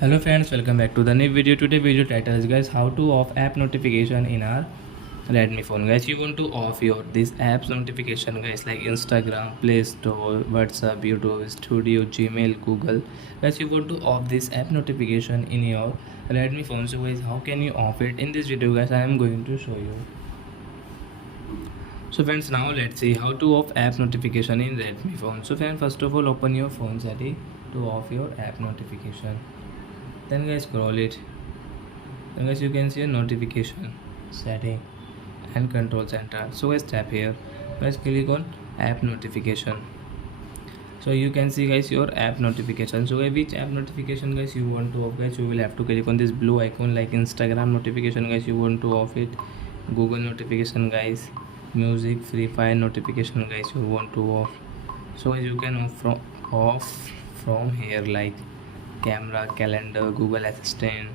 Hello friends, welcome back to the new video. Today video title is guys how to off app notification in our Redmi phone. Guys, you want to off your this apps notification guys like Instagram, Play Store, WhatsApp, YouTube, Studio, Gmail, Google. Guys, you want to off this app notification in your Redmi phone. So guys, how can you off it? In this video guys, I am going to show you. So friends, now let's see how to off app notification in Redmi phone. So friends, first of all open your phone setting to off your app notification. Then guys scroll it. Then guys you can see a notification setting and control center. So guys tap here. Guys click on app notification. So you can see guys your app notification. So guys which app notification guys you want to off guys, you will have to click on this blue icon like Instagram notification guys, you want to off it. Google notification guys, music, free fire notification guys you want to off. So guys you can off from here like camera, calendar, Google Assistant.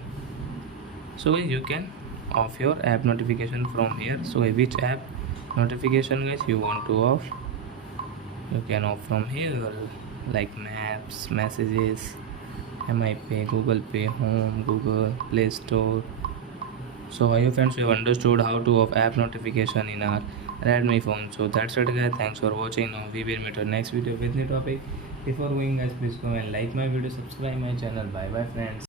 So guys you can off your app notification from here. So which app notification guys you want to off, you can off from here like maps, messages, mi pay, Google Pay, home, Google Play Store. So I hope friends you have understood how to off app notification in our Redmi phone. So that's it guys, thanks for watching. Now we will meet our next video with new topic. Before going guys, please go and like my video, subscribe my channel. Bye bye friends.